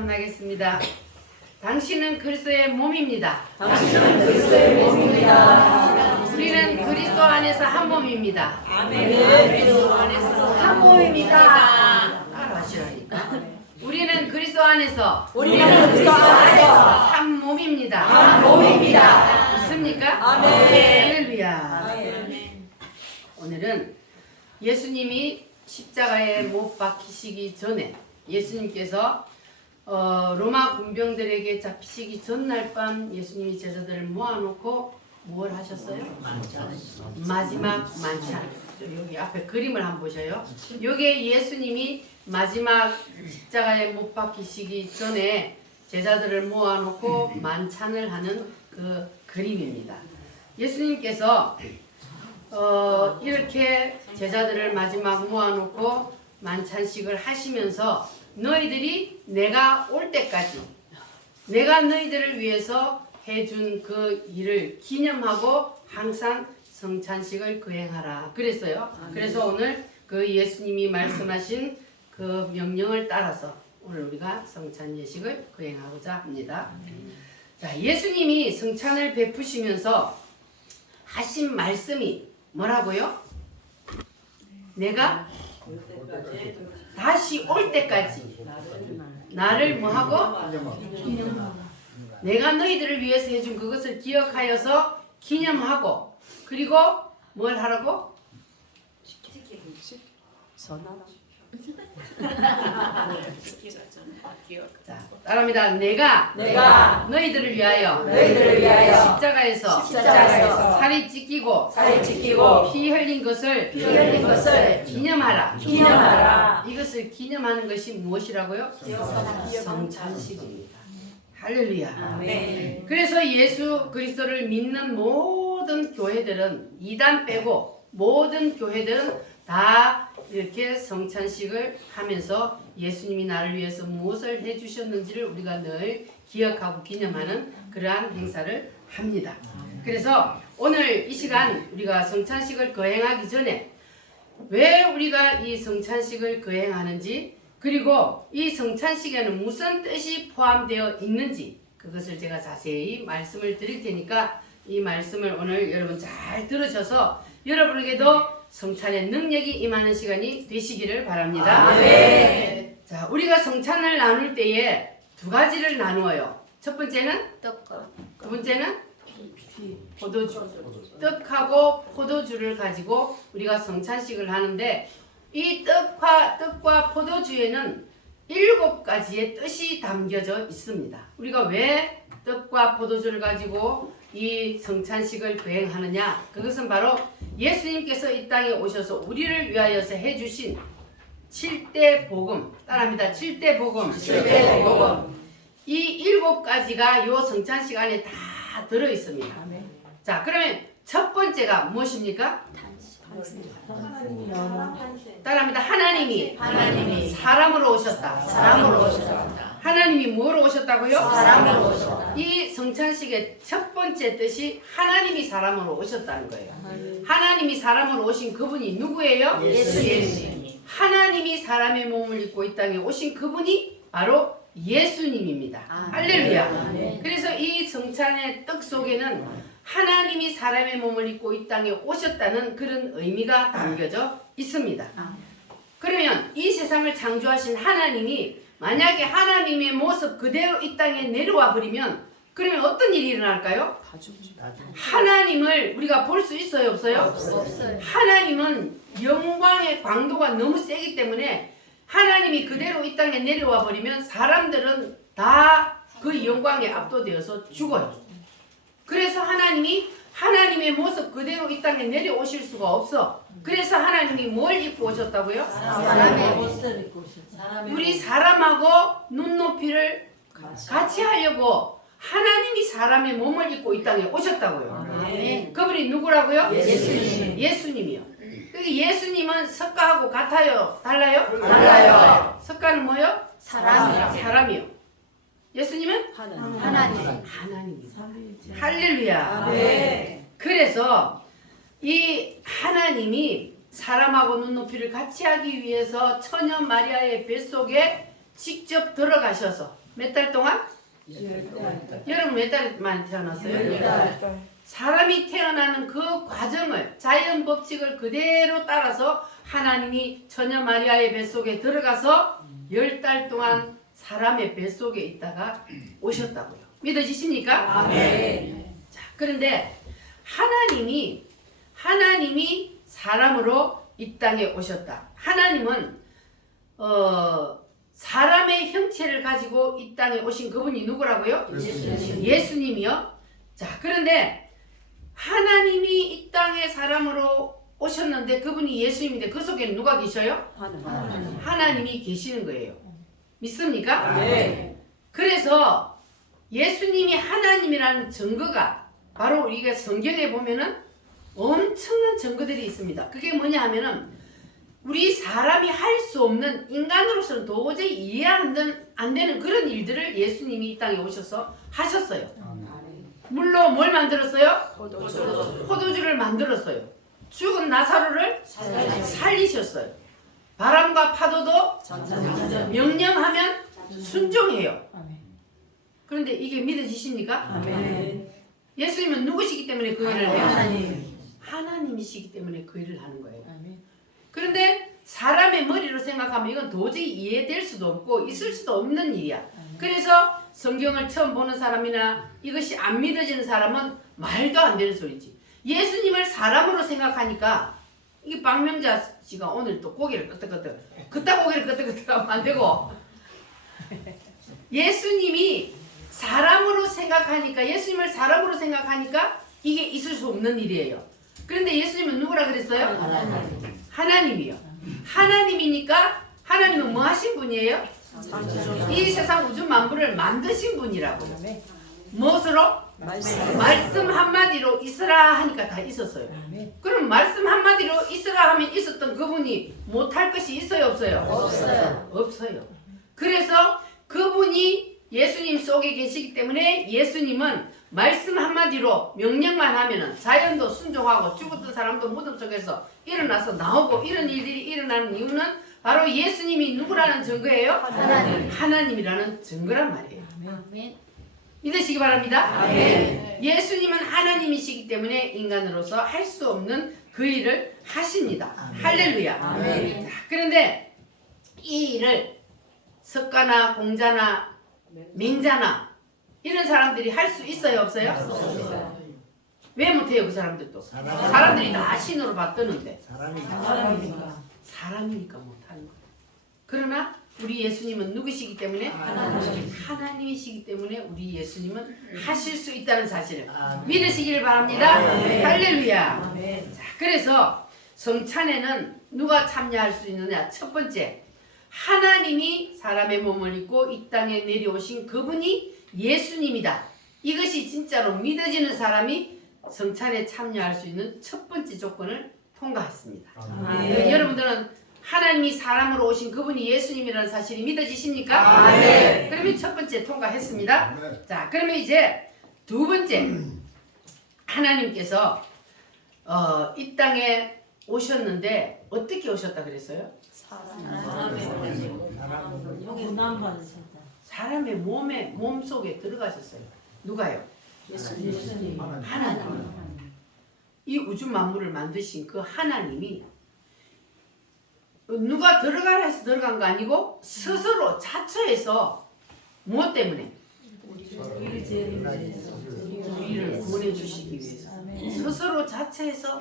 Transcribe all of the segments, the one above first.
한번 당신은 그리스도의 몸입니다. 당신은 그리스도의 몸입니다. 우리는 그리스도 안에서 한 몸입니다. 아멘. 그리스도 안에서 한 몸입니다. 따라하시라니까. 우리는 그리스도 안에서 그리스도 안에서 한 몸입니다. 한 몸입니다. 믿습니까? 아멘. 할렐루야. 아멘. 오늘은 예수님이 십자가에 못 박히시기 전에 예수님께서 로마 군병들에게 잡히시기 전날 밤 예수님이 제자들을 모아놓고 뭘 하셨어요? 마지막 만찬. 여기 앞에 그림을 한번 보셔요. 여기에 예수님이 마지막 십자가에 못 박히시기 전에 제자들을 모아놓고 만찬을 하는 그 그림입니다. 예수님께서 이렇게 제자들을 마지막 모아놓고 만찬식을 하시면서 너희들이 내가 올 때까지 내가 너희들을 위해서 해준 그 일을 기념하고 항상 성찬식을 거행하라 그랬어요. 그래서 오늘 그 예수님이 말씀하신 그 명령을 따라서 오늘 우리가 성찬 예식을 거행하고자 합니다. 자, 예수님이 성찬을 베푸시면서 하신 말씀이 뭐라고요? 내가 다시 올 때까지 나를 뭐하고? 내가 너희들을 위해서 해준 그것을 기억하여서 기념하고 그리고 뭘 하라고? 자, 따라합니다. 내가 너희들을 위하여 십자가에서 살이 찢기고 피 흘린 것을 기념하라. 이것을 기념하는 것이 무엇이라고요? 성찬식입니다. 할렐루야. 아멘. 그래서 예수 그리스도를 믿는 모든 교회들은 이단 빼고 모든 교회들은 다 이렇게 성찬식을 하면서 예수님이 나를 위해서 무엇을 해주셨는지를 우리가 늘 기억하고 기념하는 그러한 행사를 합니다. 그래서 오늘 이 시간 우리가 성찬식을 거행하기 전에 왜 우리가 이 성찬식을 거행하는지 그리고 이 성찬식에는 무슨 뜻이 포함되어 있는지 그것을 제가 자세히 말씀을 드릴 테니까 이 말씀을 오늘 여러분 잘 들으셔서 여러분에게도 성찬의 능력이 임하는 시간이 되시기를 바랍니다. 아멘. 자, 우리가 성찬을 나눌 때에 두 가지를 나누어요. 첫 번째는 떡과 두 번째는 포도주. 떡하고 포도주를 가지고 우리가 성찬식을 하는데 이 떡과 포도주에는 7가지의 뜻이 담겨져 있습니다. 우리가 왜 떡과 포도주를 가지고 이 성찬식을 거행하느냐? 그것은 바로 예수님께서 이 땅에 오셔서 우리를 위하여서 해주신 7대 복음, 따라합니다. 7대 복음. 이 7가지가 요 성찬식 안에 다 들어 있습니다. 자, 그러면 첫 번째가 무엇입니까? 따라합니다. 하나님이 사람으로 오셨다. 하나님이 뭐로 오셨다고요? 사람으로 오셨다. 이 성찬식의 첫 번째 뜻이 하나님이 사람으로 오셨다는 거예요. 하나님이 사람으로 오신 그분이 누구예요? 예수님. 하나님이 사람의 몸을 입고 이 땅에 오신 그분이 바로 예수님입니다. 할렐루야. 그래서 이 성찬의 떡 속에는 하나님이 사람의 몸을 입고 이 땅에 오셨다는 그런 의미가 담겨져 있습니다. 그러면 이 세상을 창조하신 하나님이 만약에 하나님의 모습 그대로 이 땅에 내려와 버리면 그러면 어떤 일이 일어날까요? 하나님을 우리가 볼 수 있어요? 없어요? 하나님은 영광의 광도가 너무 세기 때문에 하나님이 그대로 이 땅에 내려와 버리면 사람들은 다 그 영광에 압도되어서 죽어요. 그래서 하나님이 하나님의 모습 그대로 이 땅에 내려오실 수가 없어. 그래서 하나님이 뭘 입고 오셨다고요? 사람의 옷을 입고 오셨다. 우리 사람하고 눈높이를 같이 하려고 하나님이 사람의 몸을 입고 이 땅에 오셨다고요. 아멘. 그분이 누구라고요? 예수님. 예수님이요. 예수님은 석가하고 같아요? 달라요? 달라요. 석가는 뭐요? 사람이요. 예수님은? 하나님. 할렐루야. 아멘. 그래서 이 하나님이 사람하고 눈높이를 같이 하기 위해서 처녀 마리아의 뱃속에 직접 들어가셔서 몇 달 동안? 여러분 몇 달 만에 태어났어요? 사람이 태어나는 그 과정을 자연 법칙을 그대로 따라서 하나님이 처녀 마리아의 뱃속에 들어가서 10달 동안 사람의 뱃속에 있다가 오셨다고요. 믿어지십니까? 아멘. 자, 그런데 하나님이 사람으로 이 땅에 오셨다. 하나님은 사람의 형체를 가지고 이 땅에 오신 그분이 누구라고요? 예수님이요. 자, 그런데 하나님이 이 땅에 사람으로 오셨는데 그분이 예수님인데 그 속에는 누가 계셔요? 하나님이 계시는 거예요. 믿습니까? 네. 그래서 예수님이 하나님이라는 증거가 바로 우리가 성경에 보면은 엄청난 증거들이 있습니다. 그게 뭐냐 하면은 우리 사람이 할 수 없는, 인간으로서는 도저히 이해 안 되는 그런 일들을 예수님이 이 땅에 오셔서 하셨어요. 물로 뭘 만들었어요? 포도주를 만들었어요. 죽은 나사로를 살리셨어요. 바람과 파도도 명령하면 순종해요. 그런데 이게 믿어지십니까? 예수님은 누구시기 때문에 그 일을 해요? 하나님이시기 때문에 그 일을 하는 거예요. 그런데 사람의 머리로 생각하면 이건 도저히 이해될 수도 없고 있을 수도 없는 일이야. 그래서 성경을 처음 보는 사람이나 이것이 안 믿어지는 사람은 말도 안 되는 소리지. 예수님을 사람으로 생각하니까 이게 박명자 씨가 오늘 또 고개를 끄덕끄덕 그따 고개를 끄덕끄덕 하면 안 되고 예수님이 사람으로 생각하니까 예수님을 사람으로 생각하니까 이게 있을 수 없는 일이에요. 그런데 예수님은 누구라 그랬어요? 하나님이요. 하나님이니까 하나님은 뭐 하신 분이에요? 이 세상 우주 만물을 만드신 분이라고요. 무엇으로? 말씀 한마디로 있으라 하니까 다 있었어요. 그럼 말씀 한마디로 있으라 하면 있었던 그분이 못할 것이 있어요? 없어요? 없어요. 그래서 그분이 예수님 속에 계시기 때문에 예수님은 말씀 한마디로 명령만 하면은 자연도 순종하고 죽었던 사람도 무덤 속에서 일어나서 나오고 이런 일들이 일어나는 이유는 바로 예수님이 누구라는 증거예요? 하나님이라는 증거란 말이에요. 믿으시기 바랍니다. 예수님은 하나님이시기 때문에 인간으로서 할 수 없는 그 일을 하십니다. 할렐루야. 자, 그런데 이 일을 석가나 공자나 맹자나 이런 사람들이 할 수 있어요? 없어요? 왜 못해요? 그 사람들도 사람들이 다 신으로 받드는데 사람이니까 못하는 거예요. 그러나 우리 예수님은 누구시기 때문에? 하나님이시기 때문에 우리 예수님은 하실 수 있다는 사실을 믿으시길 바랍니다. 할렐루야. 자, 그래서 성찬에는 누가 참여할 수 있느냐? 첫 번째, 하나님이 사람의 몸을 입고 이 땅에 내려오신 그분이 예수님이다. 이것이 진짜로 믿어지는 사람이 성찬에 참여할 수 있는 첫 번째 조건을 통과했습니다. 여러분들은 하나님이 사람으로 오신 그분이 예수님이라는 사실이 믿어지십니까? 그러면 첫 번째 통과했습니다. 자, 그러면 이제 두 번째, 하나님께서 이 땅에 오셨는데 어떻게 오셨다 그랬어요? 사람의 몸 속에 들어가셨어요. 누가요? 하나님. 이 우주 만물을 만드신 그 하나님이 누가 들어가라 해서 들어간 거 아니고 스스로 자처해서 무엇 때문에? 우리를 구원해주시기 위해서 스스로 자처해서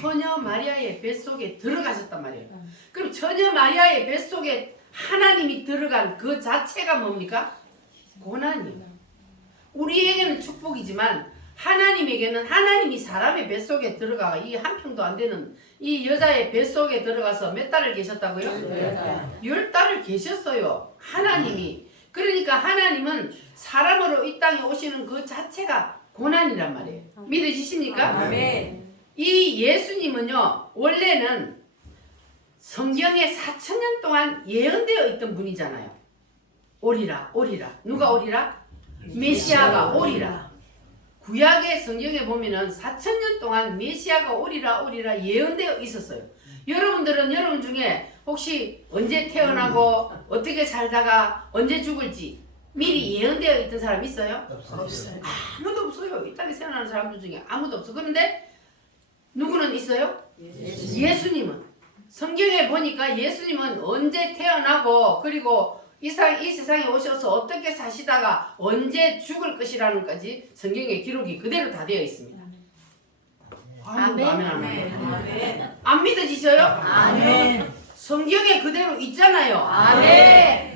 처녀 마리아의 뱃속에 들어가셨단 말이에요. 그럼 처녀 마리아의 뱃속에 하나님이 들어간 그 자체가 뭡니까? 고난이에요. 우리에게는 축복이지만 하나님에게는 하나님이 사람의 뱃속에 들어가 이 한 평도 안 되는 이 여자의 뱃속에 들어가서 몇 달을 계셨다고요? 10달을 계셨어요. 하나님이. 그러니까 하나님은 사람으로 이 땅에 오시는 그 자체가 고난이란 말이에요. 믿으시십니까? 이 예수님은요, 원래는 성경에 4,000년 동안 예언되어 있던 분이잖아요. 오리라. 누가 오리라? 메시아가 오리라. 구약의 성경에 보면은 4,000년 동안 메시아가 오리라 예언되어 있었어요. 여러분들은 여러분 중에 혹시 언제 태어나고 어떻게 살다가 언제 죽을지 미리 예언되어 있던 사람 있어요? 없어요. 아무도 없어요. 이 땅에 태어나는 사람들 중에 아무도 없어. 그런데 누구는 있어요? 예수님은. 성경에 보니까 예수님은 언제 태어나고 그리고 이 세상에 오셔서 어떻게 사시다가 언제 죽을 것이라는 까지 성경에 기록이 그대로 다 되어 있습니다. 아멘. 아멘. 안 믿어지셔요? 아멘. 성경에 그대로 있잖아요. 아멘.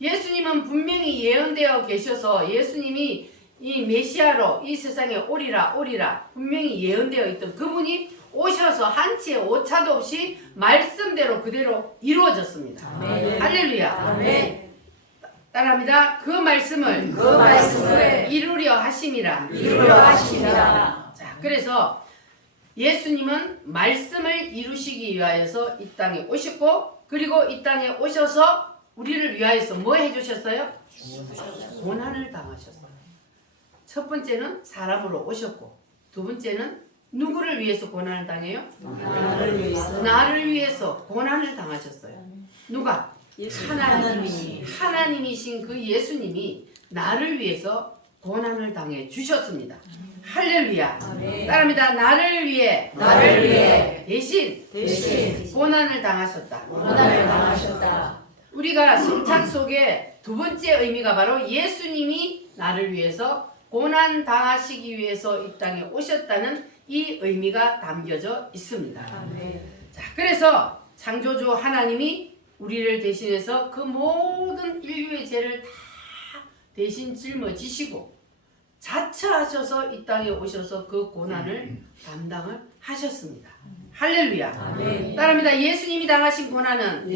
예수님은 분명히 예언되어 계셔서 예수님이 이 메시아로 이 세상에 오리라 분명히 예언되어 있던 그분이 오셔서 한치의 오차도 없이 말씀대로 그대로 이루어졌습니다. 아멘. 할렐루야. 아멘. 따라합니다. 그 말씀을 이루려 하심이라. 이루려 하심이라. 자, 그래서 예수님은 말씀을 이루시기 위하여서 이 땅에 오셨고 그리고 이 땅에 오셔서 우리를 위하여서 뭐 해주셨어요? 고난을 당하셨어요. 첫 번째는 사람으로 오셨고 두 번째는 누구를 위해서 고난을 당해요? 나를 위해서 고난을 당하셨어요. 누가? 하나님이신 그 예수님이 나를 위해서 고난을 당해 주셨습니다. 할렐루야. 따라합니다. 나를 위해 대신 고난을 당하셨다. 우리가 성찬 속에 두 번째 의미가 바로 예수님이 나를 위해서 고난 당하시기 위해서 이 땅에 오셨다는 이 의미가 담겨져 있습니다. 자, 그래서 창조주 하나님이 우리를 대신해서 그 모든 인류의 죄를 다 대신 짊어지시고 자처하셔서 이 땅에 오셔서 그 고난을 담당을 하셨습니다. 할렐루야. 따라합니다. 예수님이 당하신 고난은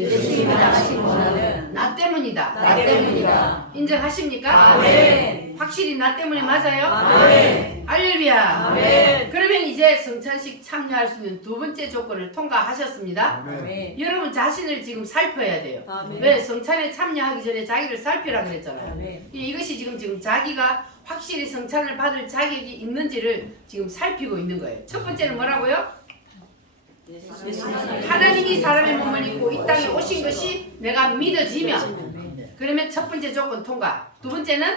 나 때문이다. 인정하십니까? 아멘. 확실히 나 때문에 맞아요? 아멘. 할렐루야. 아멘. 그러면 이제 성찬식 참여할 수 있는 두 번째 조건을 통과하셨습니다. 아멘. 여러분 자신을 지금 살펴야 돼요. 아멘. 왜? 성찬에 참여하기 전에 자기를 살피라 그랬잖아요. 아멘. 이것이 지금 자기가 확실히 성찬을 받을 자격이 있는지를 지금 살피고 있는 거예요. 첫 번째는 뭐라고요? 하나님이 사람의 몸을 입고 이 땅에 오신 것이 내가 믿어지면 그러면 첫 번째 조건 통과. 두 번째는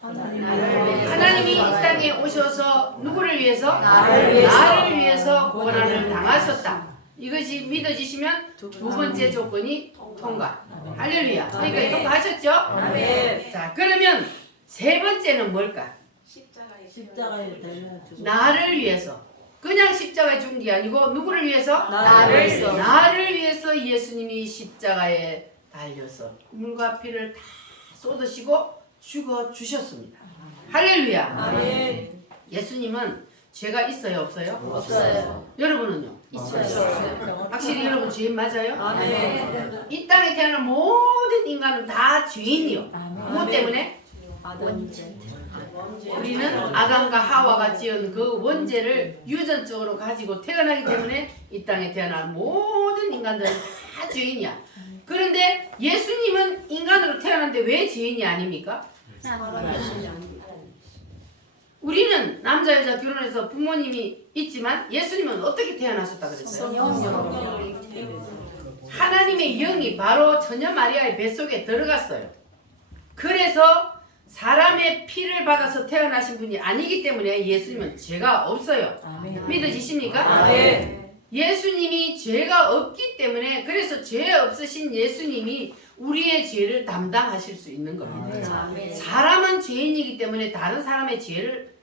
하나님이 이 땅에 오셔서 누구를 위해서? 나를 위해서 고난을 당하셨다. 이것이 믿어지시면 두 번째 조건이 통과. 할렐루야. 그러니까 통과하셨죠? 아멘. 자, 그러면 세 번째는 뭘까? 십자가에 달려주고 나를 위해서. 그냥 십자가에 죽은 게 아니고 누구를 위해서? 나를 위해서 예수님이 십자가에 달려서 물과 피를 다 쏟으시고 죽어 주셨습니다. 할렐루야. 아멘. 예수님은 죄가 있어요, 없어요? 없어요. 여러분은요? 있어요. 확실히 여러분 죄인 맞아요? 아멘. 이 땅에 태어난 모든 인간은 다 죄인이요. 뭐 때문에? 우리는 아담과 하와가 지은 그 원죄를 유전적으로 가지고 태어나기 때문에 이 땅에 태어난 모든 인간들은 다 죄인이야. 그런데 예수님은 인간으로 태어났는데 왜 죄인이 아닙니까? 우리는 남자 여자 결혼해서 부모님이 있지만 예수님은 어떻게 태어나셨다 그랬어요? 하나님의 영이 바로 처녀 마리아의 뱃속에 들어갔어요. 그래서 사람의 피를 받아서 태어나신 분이 아니기 때문에 예수님은 죄가 없어요. 믿어지십니까? 아멘. 예수님이 죄가 없기 때문에 그래서 죄 없으신 예수님이 우리의 죄를 담당하실 수 있는 겁니다. 아멘. 사람은 죄인이기 때문에 다른 사람의 죄를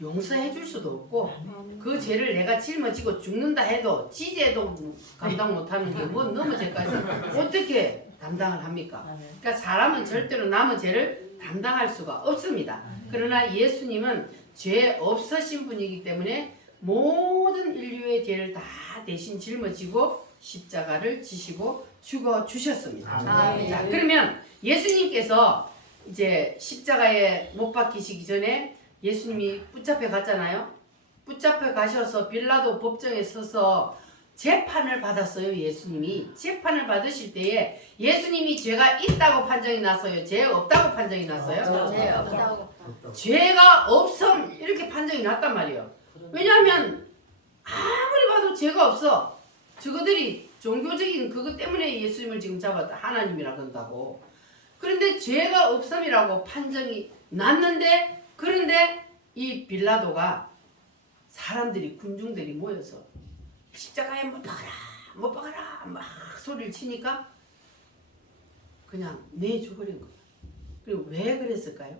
용서해 줄 수도 없고 그 죄를 내가 짊어지고 죽는다 해도 지죄도 감당 못하는 게 뭐 너무 죄까지 어떻게 담당을 합니까? 그러니까 사람은 절대로 남의 죄를 담당할 수가 없습니다. 그러나 예수님은 죄 없으신 분이기 때문에 모든 인류의 죄를 다 대신 짊어지고 십자가를 지시고 죽어 주셨습니다. 자, 그러면 예수님께서 이제 십자가에 못 박히시기 전에 예수님이 붙잡혀 갔잖아요. 붙잡혀 가셔서 빌라도 법정에 서서 재판을 받았어요. 예수님이 재판을 받으실 때에 예수님이 죄가 있다고 판정이 났어요? 죄 없다고 판정이 났어요? 죄 없다고. 죄가 없음 이렇게 판정이 났단 말이에요. 왜냐하면 아무리 봐도 죄가 없어. 저거들이 종교적인 그것 때문에 예수님을 지금 잡았다. 하나님이라 그런다고. 그런데 죄가 없음이라고 판정이 났는데, 그런데 이 빌라도가 사람들이, 군중들이 모여서 십자가에 못 박아라, 못 박아라 막 소리를 치니까 그냥 내줘버린 거예요. 그리고 왜 그랬을까요?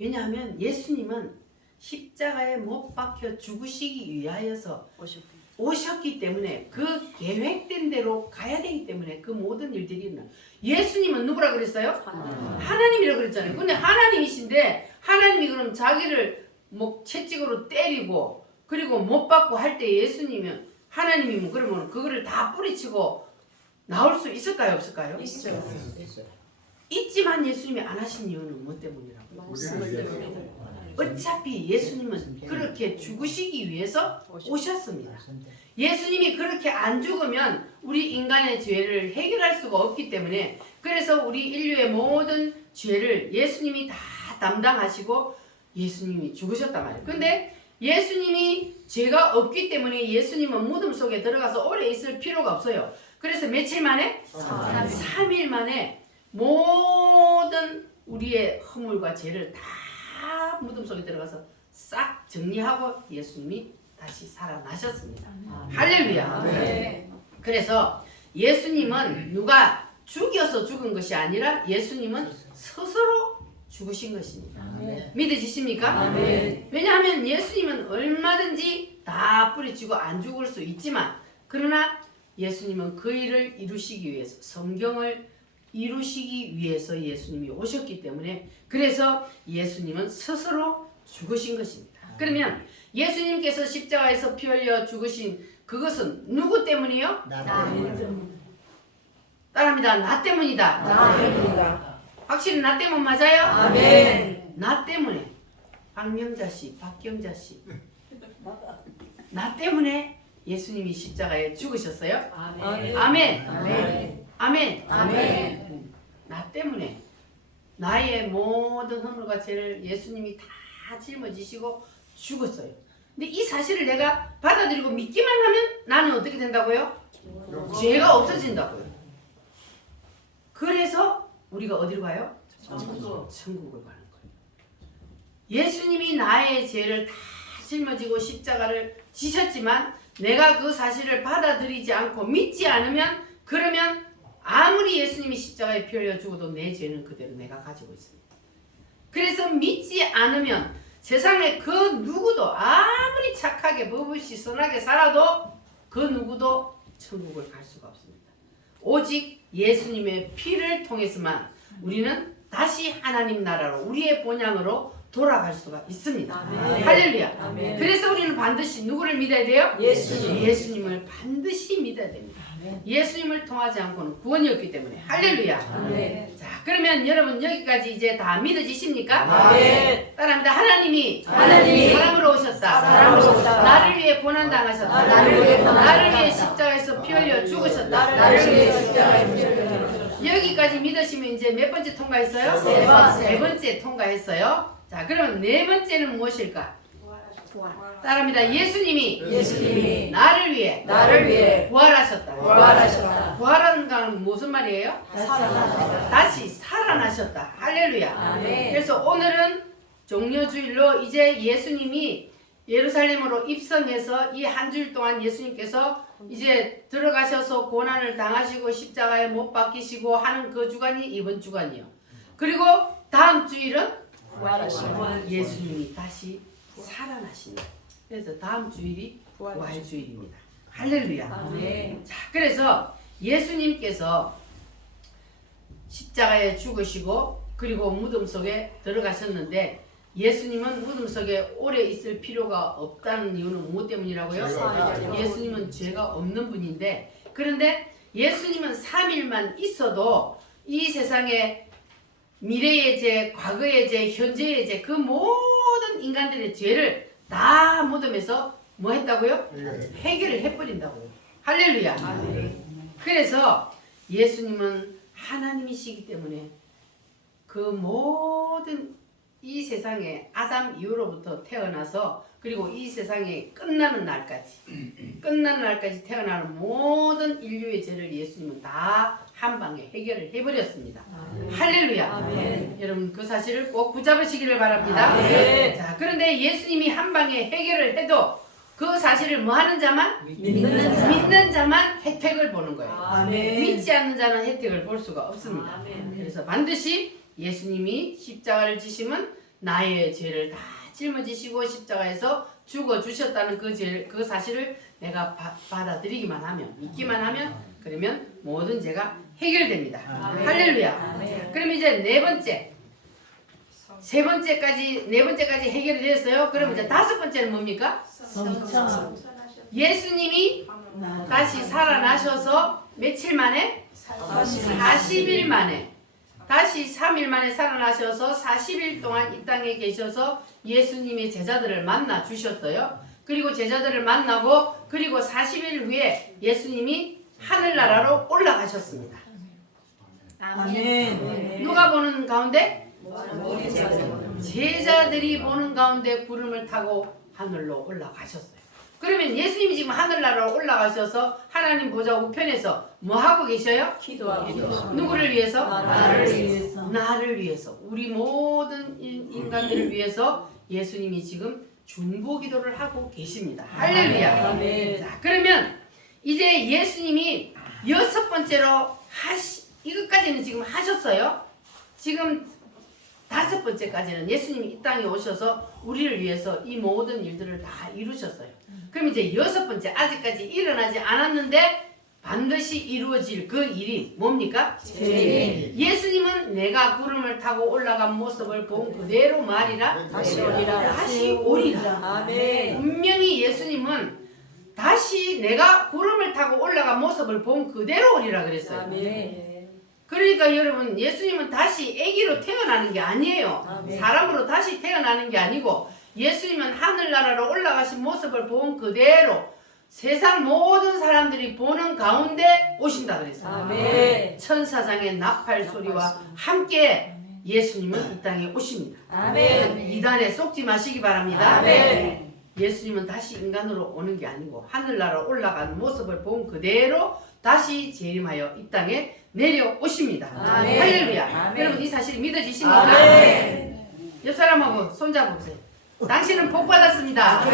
왜냐하면 예수님은 십자가에 못 박혀 죽으시기 위하여서 오셨기 때문에, 그 계획된 대로 가야 되기 때문에 그 모든 일들이 있는. 예수님은 누구라 그랬어요? 하나님이라고 그랬잖아요. 근데 하나님이신데, 하나님이 그럼 자기를 뭐 채찍으로 때리고 그리고 못 박고 할 때 예수님은, 하나님이면 그러면 그거를 다 뿌리치고 나올 수 있을까요, 없을까요? 있어요. 있지만 예수님이 안 하신 이유는 뭐 때문이라고? 어차피 예수님은 그렇게 죽으시기 위해서 오셨습니다. 예수님이 그렇게 안 죽으면 우리 인간의 죄를 해결할 수가 없기 때문에, 그래서 우리 인류의 모든 죄를 예수님이 다 담당하시고 예수님이 죽으셨단 말이에요. 근데 예수님이 죄가 없기 때문에 예수님은 무덤 속에 들어가서 오래 있을 필요가 없어요. 그래서 며칠 만에? 3일 만에 모든 우리의 허물과 죄를 다 무덤 속에 들어가서 싹 정리하고 예수님이 다시 살아나셨습니다. 할렐루야. 네. 그래서 예수님은 누가 죽여서 죽은 것이 아니라 예수님은 스스로 죽으신 것입니다. 믿으시십니까? 왜냐하면 예수님은 얼마든지 다 뿌리치고 안 죽을 수 있지만, 그러나 예수님은 그 일을 이루시기 위해서, 성경을 이루시기 위해서 예수님이 오셨기 때문에, 그래서 예수님은 스스로 죽으신 것입니다. 그러면 예수님께서 십자가에서 피 흘려 죽으신 그것은 누구 때문이요? 따라합니다. 나 때문이다. 확실히 나 때문 맞아요? 아멘. 나 때문에. 박명자 씨, 박경자 씨. 나 때문에 예수님이 십자가에 죽으셨어요? 아멘. 아멘. 아멘. 아멘. 아멘. 나 때문에 나의 모든 허물과 죄를 예수님이 다 짊어지시고 죽었어요. 근데 이 사실을 내가 받아들이고 믿기만 하면 나는 어떻게 된다고요? 죄가 없어진다고요. 그래서 우리가 어디로 가요? 천국을 가는 거예요. 예수님이 나의 죄를 다 짊어지고 십자가를 지셨지만, 내가 그 사실을 받아들이지 않고 믿지 않으면, 그러면 아무리 예수님이 십자가에 피 흘려 죽어도 내 죄는 그대로 내가 가지고 있습니다. 그래서 믿지 않으면 세상에 그 누구도 아무리 착하게 법없이 선하게 살아도 그 누구도 천국을 갈 수가 없습니다. 오직 예수님의 피를 통해서만 우리는 다시 하나님 나라로, 우리의 본향으로 돌아갈 수가 있습니다. 아멘. 할렐루야. 아멘. 그래서 우리는 반드시 누구를 믿어야 돼요? 예수님. 예수님을 반드시 믿어야 됩니다. 예수님을 통하지 않고는 구원이 없기 때문에. 할렐루야. 아멘. 자, 그러면 여러분 여기까지 이제 다 믿어지십니까? 아멘. 따라합니다. 하나님이 하나님이 사람으로 오셨다. 사람으로 오셨다. 나를 위해 고난당하셨다. 나를 위해 나를 위해 십자가에서 피 흘려 죽으셨다. 나를 위해 십자가에 피 흘려 죽으셨다. 여기까지 믿으시면 이제 몇 번째 통과했어요? 세 번째. 세 번째 통과했어요. 자, 그러면 네 번째는 무엇일까? 따라합니다. 예수님이 나를 위해 부활하셨다. 부활하셨다. 부활하는 건 무슨 말이에요? 다시 살아나셨다. 할렐루야. 아멘. 그래서 오늘은 종려주일로 이제 예수님이 예루살렘으로 입성해서 이 한 주일 동안 예수님께서 이제 들어가셔서 고난을 당하시고 십자가에 못 박히시고 하는 그 주간이 이번 주간이요. 그리고 다음 주일은 예수님이 다시 살아나신다. 그래서 다음 주일이 부활주일입니다. 할렐루야. 아멘. 자, 그래서 예수님께서 십자가에 죽으시고 그리고 무덤 속에 들어가셨는데, 예수님은 무덤 속에 오래 있을 필요가 없다는 이유는 무엇 때문이라고요? 예수님은 죄가 없는 분인데, 그런데 예수님은 3일만 있어도 이 세상에 미래의 죄, 과거의 죄, 현재의 죄, 그 모든 인간들의 죄를 다 무덤에서 뭐 했다고요? 해결을 해버린다고요. 할렐루야. 그래서 예수님은 하나님이시기 때문에 그 모든 이 세상에 아담 이후로부터 태어나서 그리고 이 세상에 끝나는 날까지 태어나는 모든 인류의 죄를 예수님은 다 한 방에 해결을 해버렸습니다. 할렐루야. 아멘. 여러분 그 사실을 꼭 붙잡으시기를 바랍니다. 아멘. 자, 그런데 예수님이 한 방에 해결을 해도 그 사실을 뭐 하는 자만? 믿는 자만 혜택을 보는 거예요. 아멘. 믿지 않는 자는 혜택을 볼 수가 없습니다. 아멘. 그래서 반드시 예수님이 십자가를 지심은 나의 죄를 다 짊어지시고 십자가에서 죽어 주셨다는 그 사실을 내가 받아들이기만 하면, 믿기만 하면, 그러면 모든 죄가 해결됩니다. 아멘. 할렐루야. 아멘. 그럼 이제 네 번째까지 해결이 됐어요. 그럼 이제 다섯 번째는 뭡니까? 성찬. 예수님이 다시 살아나셔서 며칠 만에? 40일 만에. 다시 3일 만에 살아나셔서 40일 동안 이 땅에 계셔서 예수님의 제자들을 만나 주셨어요. 그리고 제자들을 만나고 그리고 40일 후에 예수님이 하늘나라로 올라가셨습니다. 아멘. 누가 보는 가운데? 우리 제자들이 보는 가운데 구름을 타고 하늘로 올라가셨어요. 그러면 예수님이 지금 하늘나라로 올라가셔서 하나님 보좌 우편에서 뭐 하고 계셔요? 기도하고 누구를 위해서? 나를 위해서. 나를 위해서, 우리 모든 인간들을 위해서 예수님이 지금 중보기도를 하고 계십니다. 할렐루야. 아멘. 자, 그러면 이제 예수님이 여섯 번째로 이것까지는 지금 하셨어요. 지금 다섯 번째까지는 예수님이 이 땅에 오셔서 우리를 위해서 이 모든 일들을 다 이루셨어요. 그럼 이제 여섯 번째, 아직까지 일어나지 않았는데 반드시 이루어질 그 일이 뭡니까? 죄인. 예수님은 내가 구름을 타고 올라간 모습을 본 그대로 말이라 다시 오리라. 다시 오리라. 아멘. 분명히 예수님은 다시 내가 구름을 타고 올라간 모습을 본 그대로 오리라 그랬어요. 아멘. 그러니까 여러분, 예수님은 다시 아기로 태어나는 게 아니에요. 아멘. 사람으로 다시 태어나는 게 아니고 예수님은 하늘나라로 올라가신 모습을 본 그대로 세상 모든 사람들이 보는 가운데 오신다 그랬어요. 아멘. 천사장의 나팔 소리와 함께 예수님은 이 땅에 오십니다. 아멘. 이단에 속지 마시기 바랍니다. 아멘. 예수님은 다시 인간으로 오는 게 아니고 하늘나라로 올라간 모습을 본 그대로 다시 재림하여 이 땅에 내려오십니다. 아멘. 할렐루야. 아멘. 여러분 이 사실이 믿어지십니까? 아멘. 옆 사람하고 손잡으세요. 당신은 복 받았습니다.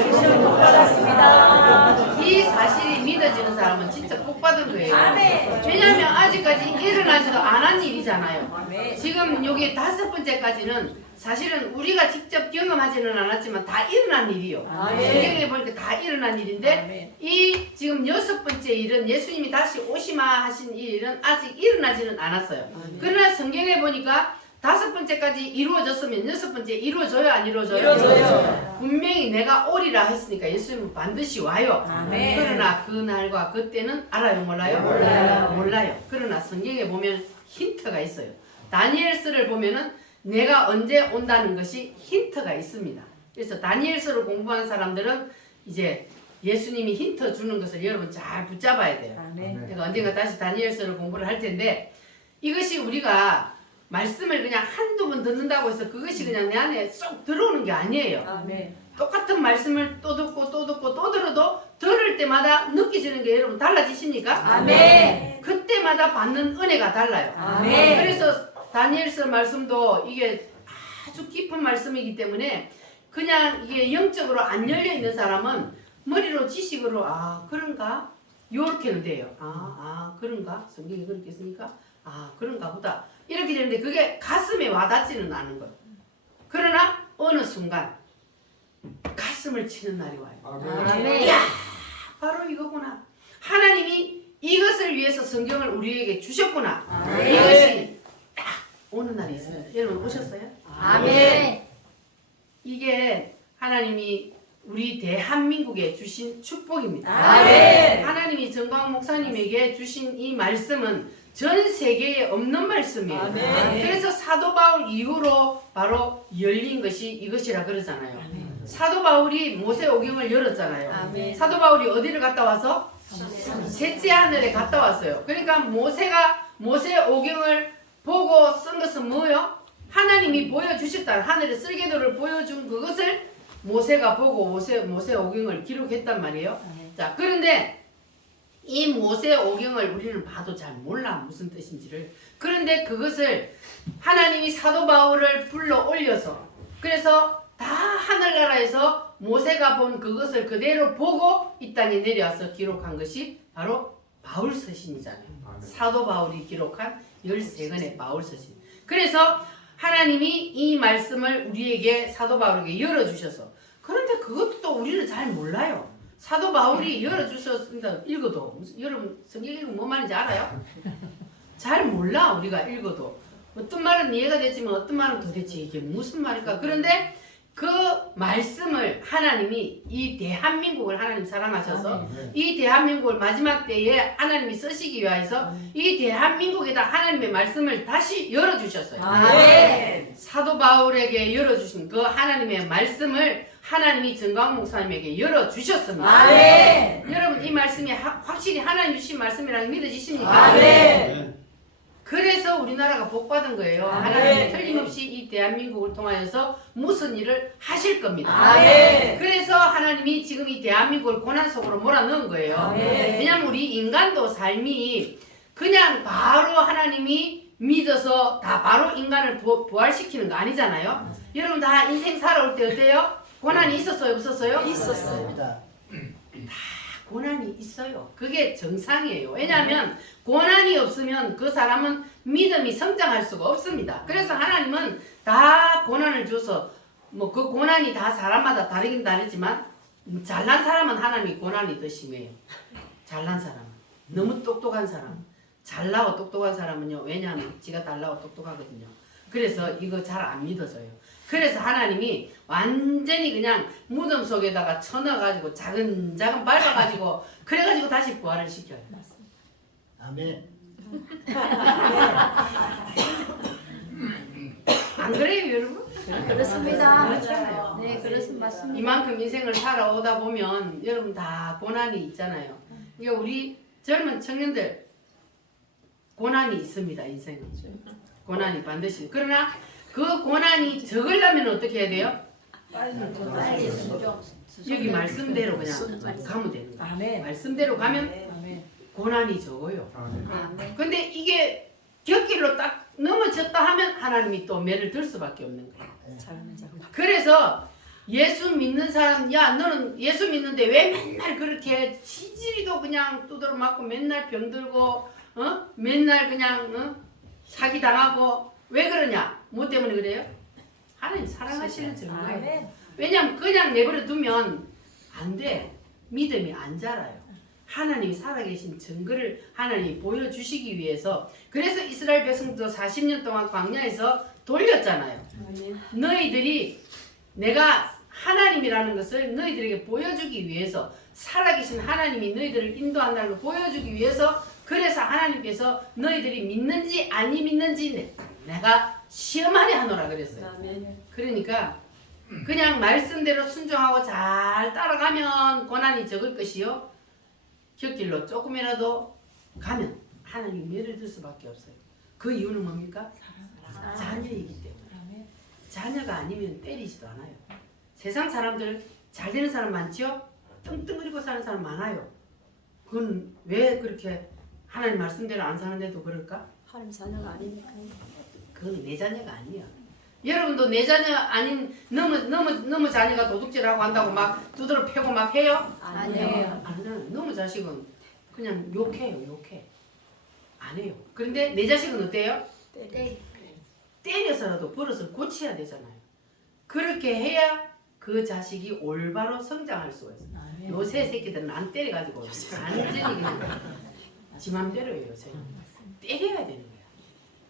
받았습니다. 이 사실이 믿어지는 사람은 진짜 복 받은 거예요. 아멘. 왜냐하면 아직까지 일어나지도 않은 일이잖아요. 아멘. 지금 여기 다섯 번째까지는 사실은 우리가 직접 경험하지는 않았지만 다 일어난 일이요. 아멘. 성경에 보니까 다 일어난 일인데 아멘. 이 지금 여섯 번째 일은 예수님이 다시 오시마 하신 이 일은 아직 일어나지는 않았어요. 그러나 성경에 보니까 다섯 번째까지 이루어졌으면 여섯 번째 이루어져요, 안 이루어져요? 이루어져요. 분명히 내가 오리라 했으니까 예수님은 반드시 와요. 아멘. 그러나 그 날과 그때는 알아요, 몰라요? 몰라요. 몰라요. 그러나 성경에 보면 힌트가 있어요. 다니엘서를 보면은 내가 언제 온다는 것이 힌트가 있습니다. 그래서 다니엘서를 공부한 사람들은 이제 예수님이 힌트 주는 것을 여러분 잘 붙잡아야 돼요. 아멘. 내가 언젠가 다시 다니엘서를 공부를 할 텐데 이것이 우리가 말씀을 그냥 한두 번 듣는다고 해서 그것이 그냥 내 안에 쏙 들어오는 게 아니에요. 아멘. 똑같은 말씀을 또 듣고 또 듣고 또 들어도 들을 때마다 느끼시는 게 여러분 달라지십니까? 아멘. 그때마다 받는 은혜가 달라요. 아멘. 그래서 다니엘서 말씀도 이게 아주 깊은 말씀이기 때문에 그냥 이게 영적으로 안 열려 있는 사람은 머리로 지식으로 아 그런가? 요렇게는 돼요. 그런가? 성경이 그렇게 했으니까 그런가 보다. 이렇게 되는데 그게 가슴에 와닿지는 않은 거예요. 그러나 어느 순간 가슴을 치는 날이 와요. 아멘. 이야, 바로 이거구나. 하나님이 이것을 위해서 성경을 우리에게 주셨구나. 아멘. 이것이 딱 오는 날이 있습니다. 여러분 오셨어요? 아멘. 이게 하나님이 우리 대한민국에 주신 축복입니다. 아멘. 하나님이 정광 목사님에게 주신 이 말씀은 전 세계에 없는 말씀이에요. 아멘. 그래서 사도 바울 이후로 바로 열린 것이 이것이라 그러잖아요. 사도 바울이 모세오경을 열었잖아요. 아멘. 사도 바울이 어디를 갔다 와서? 셋째 하늘에 갔다 왔어요. 그러니까 모세오경을 보고 쓴 것은 뭐요? 하나님이 보여주셨다. 하늘의 쓸개도를 보여준 그것을 모세가 보고 모세 오경을 기록했단 말이에요. 자, 그런데 이 모세 오경을 우리는 봐도 잘 몰라 무슨 뜻인지를. 그런데 그것을 하나님이 사도 바울을 불러 올려서 그래서 다 하늘나라에서 모세가 본 그것을 그대로 보고 이 땅에 내려와서 기록한 것이 바로 바울 서신이잖아요. 사도 바울이 기록한 13권의 바울 서신. 그래서 하나님이 이 말씀을 우리에게 사도 바울에게 열어주셔서 그런데 그것도 또 우리는 잘 몰라요. 사도 바울이 열어주셨습니다. 읽어도 여러분 성경 읽으면 뭐 말인지 알아요? 잘 몰라 우리가 읽어도. 어떤 말은 이해가 되지만 어떤 말은 도대체 이게 무슨 말일까? 그런데 그 말씀을 하나님이 이 대한민국을 하나님 사랑하셔서 이 대한민국을 마지막 때에 하나님이 쓰시기 위해서 이 대한민국에다 하나님의 말씀을 다시 열어주셨어요. 아멘. 사도 바울에게 열어주신 그 하나님의 말씀을 하나님이 정광 목사님에게 열어주셨습니다. 아멘. 여러분 이 말씀이 확실히 하나님 주신 말씀이라는 믿어지십니까? 아멘. 그래서 우리나라가 복받은 거예요. 아멘. 하나님이 틀림없이 이 대한민국을 통하여서 무슨 일을 하실 겁니다. 아멘. 그래서 하나님이 지금 이 대한민국을 고난 속으로 몰아넣은 거예요. 아멘. 왜냐하면 우리 인간도 삶이 그냥 바로 하나님이 믿어서 다 바로 인간을 부활시키는 거 아니잖아요. 여러분 다 인생 살아올 때 어때요? 고난이 있었어요? 없었어요? 있었어요. 고난이 있어요. 그게 정상이에요. 왜냐하면 고난이 없으면 그 사람은 믿음이 성장할 수가 없습니다. 그래서 하나님은 다 고난을 줘서 뭐 그 고난이 다 사람마다 다르긴 다르지만 잘난 사람은 하나님이 고난이 더 심해요. 잘난 사람은. 너무 똑똑한 사람. 잘나고 똑똑한 사람은요. 왜냐하면 지가 달라고 똑똑하거든요. 그래서 이거 잘 안 믿어져요. 그래서 하나님이 완전히 그냥 무덤 속에다가 쳐넣어가지고 자근자근 밟아가지고 그래가지고 다시 부활을 시켜요. 아멘. 안 그래요 여러분? 그렇습니다. 그렇잖아요. 네, 그렇습니다. 맞습니다. 이만큼 인생을 살아오다 보면 여러분 다 고난이 있잖아요. 그러니까 우리 젊은 청년들 고난이 있습니다. 인생은. 고난이 반드시. 그러나 그 고난이 적으려면 어떻게 해야 돼요? 빨리 순종. 여기 말씀대로 그냥 가면 되는 거예요. 아멘. 말씀대로 가면 아멘. 고난이 적어요. 아멘. 근데 이게 곁길로 딱 넘어졌다 하면 하나님이 또 매를 들 수밖에 없는 거예요. 그래서 예수 믿는 사람, 야 너는 예수 믿는데 왜 맨날 그렇게 지지리도 그냥 두드러 맞고 맨날 병들고 맨날 그냥 사기 당하고 왜 그러냐? 뭐 때문에 그래요? 하나님 사랑하시는 증거예요. 아멘. 왜냐면 그냥 내버려 두면 안 돼. 믿음이 안 자라요. 하나님이 살아계신 증거를 하나님이 보여주시기 위해서. 그래서 이스라엘 백성도 40년 동안 광야에서 돌렸잖아요. 너희들이 내가 하나님이라는 것을 너희들에게 보여주기 위해서, 살아계신 하나님이 너희들을 인도한다는 걸 보여주기 위해서, 그래서 하나님께서 너희들이 믿는지 아니 믿는지 내가 시험하게 하노라 그랬어요. 그러니까 그냥 말씀대로 순종하고 잘 따라가면 고난이 적을 것이요, 곁길로 조금이라도 가면 하나님이 매를 들 수밖에 없어요. 그 이유는 뭡니까? 자녀이기 때문에. 자녀가 아니면 때리지도 않아요. 세상 사람들 잘 되는 사람 많죠? 뚱뚱거리고 사는 사람 많아요. 그건 왜 그렇게 하나님 말씀대로 안 사는데도 그럴까? 하나님 자녀가 아니니까. 그건 내 자녀가 아니야. 여러분도 내 자녀 아닌 너무 자녀가 도둑질하고 한다고 막 두드러 패고 막 해요? 아니에요. 안 해요. 너무 자식은 그냥 욕해요. 욕해. 안 해요. 그런데 내 자식은 어때요? 때려서라도 버릇을 고쳐야 되잖아요. 그렇게 해야 그 자식이 올바로 성장할 수가 있어요. 요새 새끼들은 안 때려가지고 완전히 그냥 지 맘대로 해요. 요새. 때려야 되는 거야.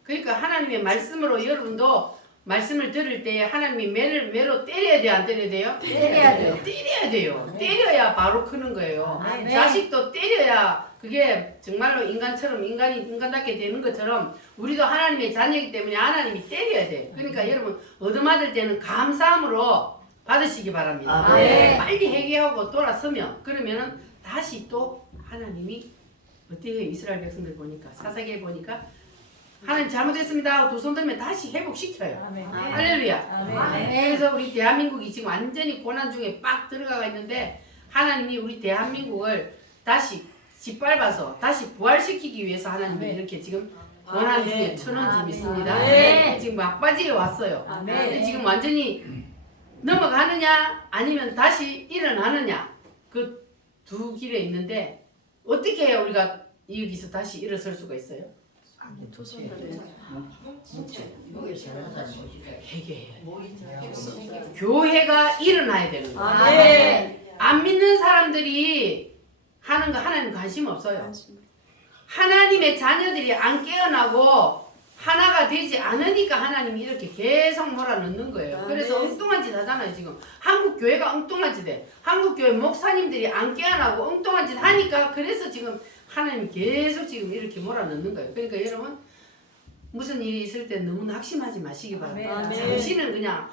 그러니까 하나님의 말씀으로 여러분도 말씀을 들을 때 하나님이 매로 때려야 돼요? 안 때려야 돼요? 때려야 돼요. 때려야 돼요. 때려야 바로 크는 거예요. 아멘. 자식도 때려야 그게 정말로 인간처럼 인간답게 되는 것처럼 우리도 하나님의 자녀이기 때문에 하나님이 때려야 돼. 그러니까 여러분 얻어맞을 때는 감사함으로 받으시기 바랍니다. 아멘. 빨리 회개하고 돌아서면 그러면은 다시 또 하나님이 어떻게 이스라엘 백성들 보니까 사사기에 보니까 하나님 잘못했습니다 하고 두 손 들면 다시 회복시켜요. 아멘. 할렐루야. 아멘. 그래서 우리 대한민국이 지금 완전히 고난 중에 빡 들어가가 있는데 하나님이 우리 대한민국을 다시 짓밟아서 다시 부활시키기 위해서 하나님이 아멘. 이렇게 지금 고난 중에 처놓은 줄 아멘. 믿습니다. 아멘. 지금 막바지에 왔어요. 아멘. 근데 지금 완전히 넘어가느냐 아니면 다시 일어나느냐 그 두 길에 있는데 어떻게 해야 우리가 여기서 다시 일어설 수가 있어요? 회개해야 돼요. 교회가 일어나야 되는 거예요. 아멘. 안 믿는 사람들이 하는 거 하나님 관심 없어요. 하나님의 자녀들이 안 깨어나고 하나가 되지 않으니까 하나님이 이렇게 계속 몰아넣는 거예요. 그래서 엉뚱한 짓 하잖아요. 지금 한국 교회가 엉뚱한 짓 해. 한국 교회 목사님들이 안 깨어나고 엉뚱한 짓 하니까 그래서 지금 하나님 계속 지금 이렇게 몰아넣는 거예요. 그러니까 여러분 무슨 일이 있을 때 너무 낙심하지 마시기 바랍니다. 아멘. 잠시는 그냥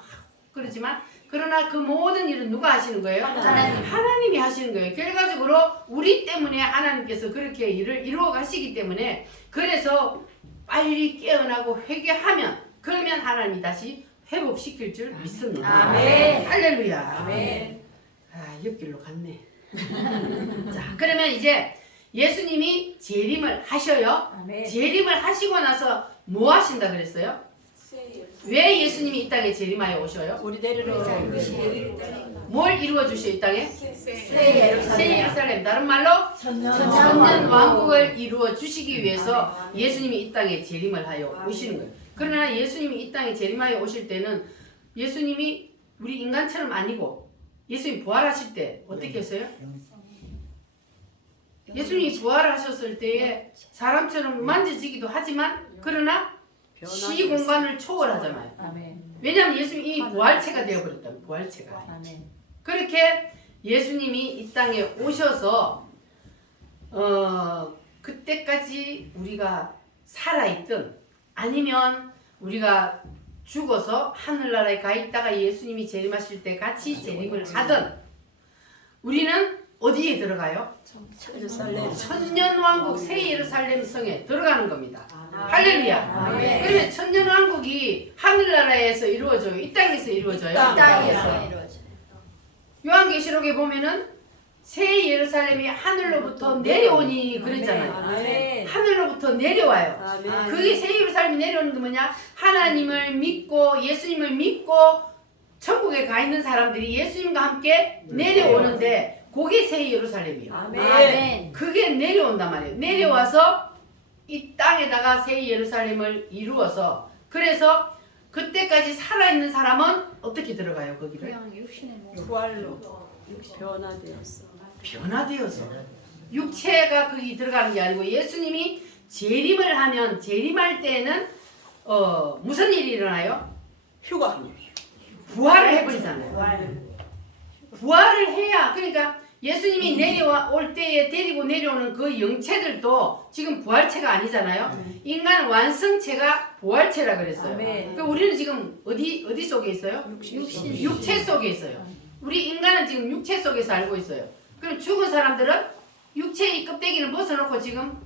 그렇지만 그러나 그 모든 일은 누가 하시는 거예요? 하나님. 하나님이 하시는 거예요. 결과적으로 우리 때문에 하나님께서 그렇게 일을 이루어 가시기 때문에 그래서 빨리 깨어나고 회개하면 그러면 하나님이 다시 회복시킬 줄 믿습니다. 아멘. 할렐루야. 아멘. 아, 옆길로 갔네. 자, 그러면 이제 예수님이 재림을 하셔요. 아멘. 재림을 하시고 나서 뭐 하신다 그랬어요? 왜 예수님이 이 땅에 재림하여 오셔요? 우리 내리러 뭘 이루어 주셔 이 땅에? 새 예루살렘. 새 예루살렘. 다른 말로 천년 왕국을 이루어 주시기 위해서 예수님이 이 땅에 재림을 하여 오시는 거예요. 그러나 예수님이 이 땅에 재림하여 오실 때는 예수님이 우리 인간처럼 아니고 예수님이 부활하실 때 어떻게 했어요? 예수님이 부활하셨을 때에 사람처럼 만져지기도 하지만 그러나 시공간을 초월하잖아요. 아멘. 왜냐하면 예수님이 이미 부활체가 되어버렸다. 부활체가. 아멘. 그렇게 예수님이 이 땅에 오셔서 그때까지 우리가 살아있든 아니면 우리가 죽어서 하늘나라에 가 있다가 예수님이 재림하실 때 같이 재림을 하든 우리는 어디에 들어가요? 예루살렘. 천년왕국 새 예루살렘 성에 들어가는 겁니다. 할렐루야. 아멘. 그러면 천년왕국이 하늘나라에서 이루어져요? 이 땅에서 이루어져요? 땅에서 이루어져. 요한계시록에 보면은 새 예루살렘이 하늘로부터 내려오니 그랬잖아요. 아멘. 하늘로부터 내려와요. 아멘. 그게 새 예루살렘이 내려오는 게 뭐냐? 하나님을 믿고 예수님을 믿고 천국에 가 있는 사람들이 예수님과 함께 내려오는데 그게 새 예루살렘이에요. 아멘. 그게 내려온단 말이에요. 내려와서 이 땅에다가 새 예루살렘을 이루어서 그래서 그때까지 살아있는 사람은 어떻게 들어가요 거기를? 그냥 육신의 몸. 부활로 변화되었어. 변화되어서 육체가 거기 들어가는 게 아니고 예수님이 재림을 하면 재림할 때에는 무슨 일이 일어나요? 휴가. 부활을 해버리잖아요. 부활을 해야 그러니까 예수님이 내려올 때에 데리고 내려오는 그 영체들도 지금 부활체가 아니잖아요. 인간 완성체가 부활체라 그랬어요. 아멘. 그러니까 우리는 지금 어디 속에 있어요? 육신. 육체 속에 있어요. 우리 인간은 지금 육체 속에서 알고 있어요. 그럼 죽은 사람들은 육체의 껍데기를 벗어놓고 지금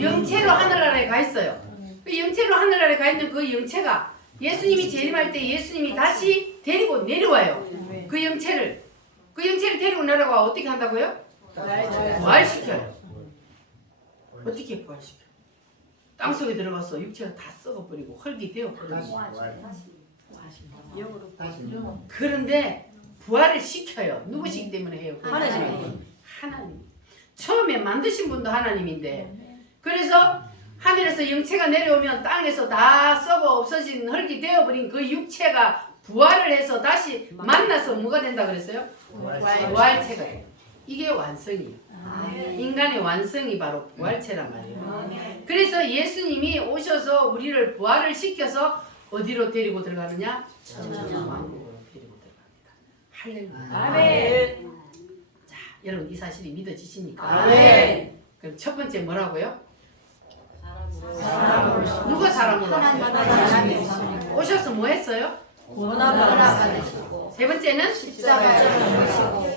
영체로 하늘나라에 가 있어요. 그 영체로 하늘나라에 가 있는 그 영체가 예수님이 재림할 때 예수님이 다시 데리고 내려와요. 그 영체를 데리고 내려와 어떻게 한다고요? 부활시켜요. 어떻게 부활시켜? 땅속에 들어가서 육체가 다 썩어버리고 흙이 되어버리고 영으로 그런데 부활을 시켜요. 누구시기 때문에 해요? 하나님. 하나님. 처음에 만드신 분도 하나님인데 그래서 하늘에서 영체가 내려오면 땅에서 다 썩어 없어진 흙이 되어버린 그 육체가 부활을 해서 다시 만나서 뭐가 된다 그랬어요? 부활체가 돼요. 이게 완성이에요. 인간의 완성이 바로 부활체란 말이에요. 그래서 예수님이 오셔서 우리를 부활을 시켜서 어디로 데리고 들어가느냐? 천년왕국으로 데리고 들어갑니다. 할렐루야. 아멘. 자, 여러분 이 사실이 믿어지십니까? 아멘. 그럼 첫 번째 뭐라고요? 사람으로. 누가 사람으로 하나님 왔어요? 오셔서 뭐 했어요? 원하받으시고 세 번째는 십자가에 죽으시고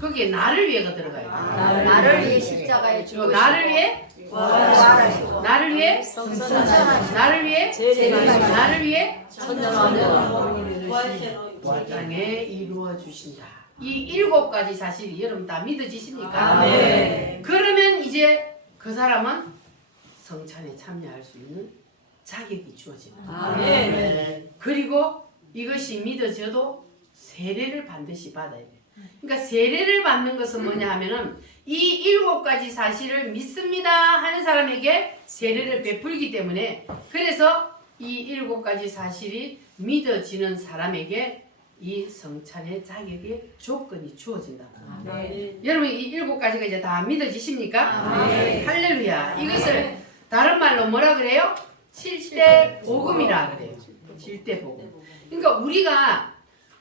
거기에 나를 위해가 들어가요. 나를 위해 십자가에 요 죽으시고 나를 위해 부활하시고 나를 위해 성천하시고 나를 위해 재림하시고 나를 위해 천년왕국을 이 땅에 이루어 주신다. 이 7가지 사실이 여러분 다 믿어지십니까? 아멘. 그러면 이제 그 사람은 성찬에 참여할 수 있는 자격이 주어집니다. 아멘. 그리고 이것이 믿어져도 세례를 반드시 받아야 돼요. 그러니까 세례를 받는 것은 뭐냐 하면은 이 7가지 사실을 믿습니다 하는 사람에게 세례를 베풀기 때문에, 그래서 이 7가지 사실이 믿어지는 사람에게 이 성찬의 자격의 조건이 주어진다. 아멘. 여러분 이 7가지가 이제 다 믿어지십니까? 아멘. 할렐루야. 이것을 다른 말로 뭐라 그래요? 7대 복음이라 그래요. 7대 복음. 그러니까 우리가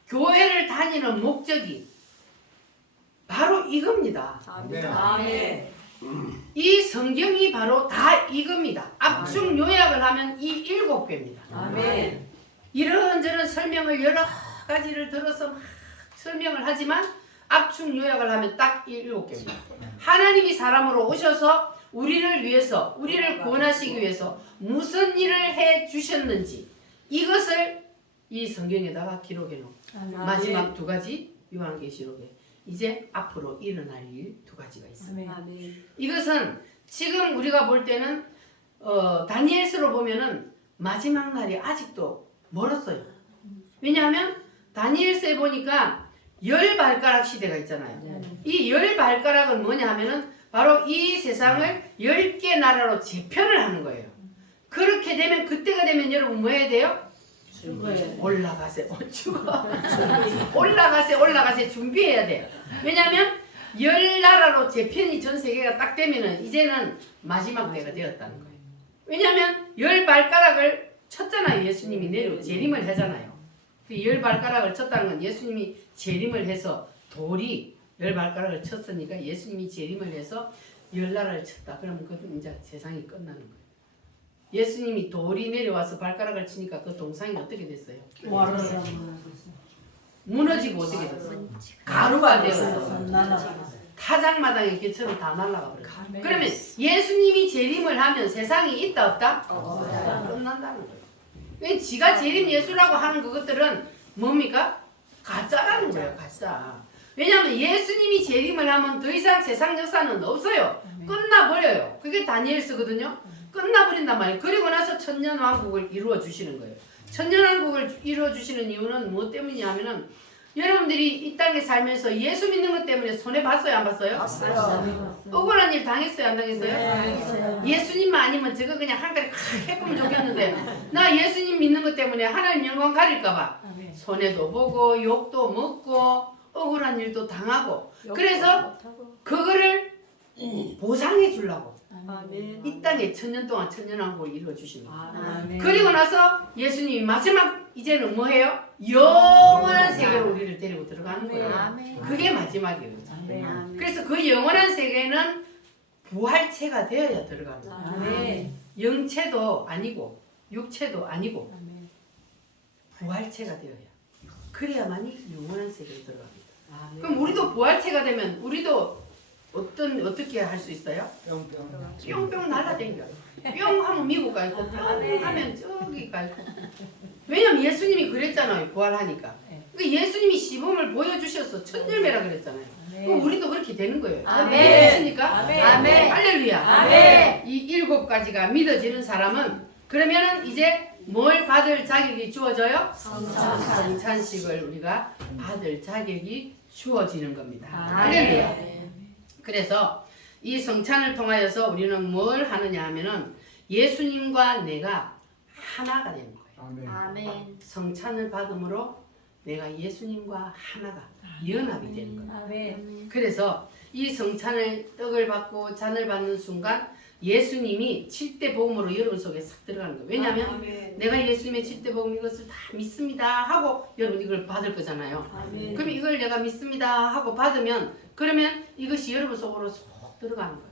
교회를 다니는 목적이 바로 이겁니다. 아멘. 이 성경이 바로 다 이겁니다. 압축 요약을 하면 이 7개입니다. 아멘. 이런저런 설명을 여러 가지를 들어서 막 설명을 하지만 압축 요약을 하면 딱 7개입니다. 하나님이 사람으로 오셔서 우리를 위해서, 우리를 구원하시기 위해서 무슨 일을 해 주셨는지 이것을 이 성경에다가 기록해 놓은 마지막 2가지 요한계시록에 이제 앞으로 일어날 일 2가지가 있습니다. 이것은 지금 우리가 볼 때는 다니엘서로 보면은 마지막 날이 아직도 멀었어요. 왜냐하면 다니엘서에 보니까 10발가락 시대가 있잖아요. 이 10발가락은 뭐냐 하면은 바로 이 세상을 10개 나라로 재편을 하는 거예요. 그렇게 되면 그때가 되면 여러분 뭐 해야 돼요? 올라가세. 죽어. 올라가세 준비해야 돼요. 왜냐하면 10나라로 재편이 전 세계가 딱 되면은 이제는 마지막 때가 되었다는 거예요. 왜냐하면 10발가락을 쳤잖아요. 예수님이 재림을 하잖아요. 그 10발가락을 쳤다는 건 예수님이 재림을 해서 돌이 10발가락을 쳤으니까 예수님이 재림을 해서 10나라를 쳤다. 그러면 그건 이제 세상이 끝나는 거예요. 예수님이 돌이 내려와서 발가락을 치니까 그 동상이 어떻게 됐어요? 무너지고 어떻게 됐어요? 가루가 되었어. 타작마당에 개처럼 다 날아가 버려요. 그러면 예수님이 재림을 하면 세상이 있다 없다? 끝난다는 거예요. 왜 지가 재림 예수라고 하는 그것들은 뭡니까? 가짜라는 거예요. 가짜. 왜냐하면 예수님이 재림을 하면 더 이상 세상 역사는 없어요. 끝나버려요. 그게 다니엘서거든요. 끝나버린단 말이에요. 그리고 나서 천년왕국을 이루어 주시는 거예요. 천년왕국을 이루어 주시는 이유는 무엇 때문이냐면은 여러분들이 이 땅에 살면서 예수 믿는 것 때문에 손해 봤어요, 안 봤어요? 봤어요. 억울한 일 당했어요, 안 당했어요? 네. 예수님만 아니면 저거 그냥 한 가지 콱 해보면 좋겠는데 나 예수님 믿는 것 때문에 하나님 영광 가릴까봐 손해도 보고 욕도 먹고 억울한 일도 당하고, 그래서 그거를 보상해 주려고 이 땅에 천년 동안 천년왕국을 이루어 주십니다. 그리고 나서 예수님이 마지막 이제는 뭐해요? 영원한 세계로 우리를 데리고 들어가는 거예요. 그게 마지막이에요. 그래서 그 영원한 세계는 부활체가 되어야 들어갑니다. 영체도 아니고 육체도 아니고 부활체가 되어야, 그래야만이 영원한 세계에 들어갑니다. 그럼 우리도 부활체가 되면 우리도 어떻게 할 수 있어요? 뿅뿅 날라다녀. 뿅 하면 미국 가 있고 뿅 하면 저기 가 있고. 왜냐면 예수님이 그랬잖아요. 부활하니까. 그러니까 예수님이 시범을 보여주셔서 첫 열매라 그랬잖아요. 그럼 우리도 그렇게 되는 거예요. 믿으십니까? 아멘. 할렐루야. 아멘. 이 7가지가 믿어지는 사람은 그러면은 이제 뭘 받을 자격이 주어져요? 성찬식을 우리가 받을 자격이 주어지는 겁니다. 할렐루야. 그래서 이 성찬을 통하여서 우리는 뭘 하느냐 하면은 예수님과 내가 하나가 되는 거예요. 아멘. 성찬을 받음으로 내가 예수님과 하나가 연합이 되는 거예요. 아멘. 그래서 이 성찬을 떡을 받고 잔을 받는 순간 예수님이 7대 복음으로 여러분 속에 싹 들어가는 거예요. 왜냐하면 내가 예수님의 7대 복음 이것을 다 믿습니다 하고 여러분 이걸 받을 거잖아요. 그럼 이걸 내가 믿습니다 하고 받으면 그러면 이것이 여러분 속으로 쏙 들어가는 거예요.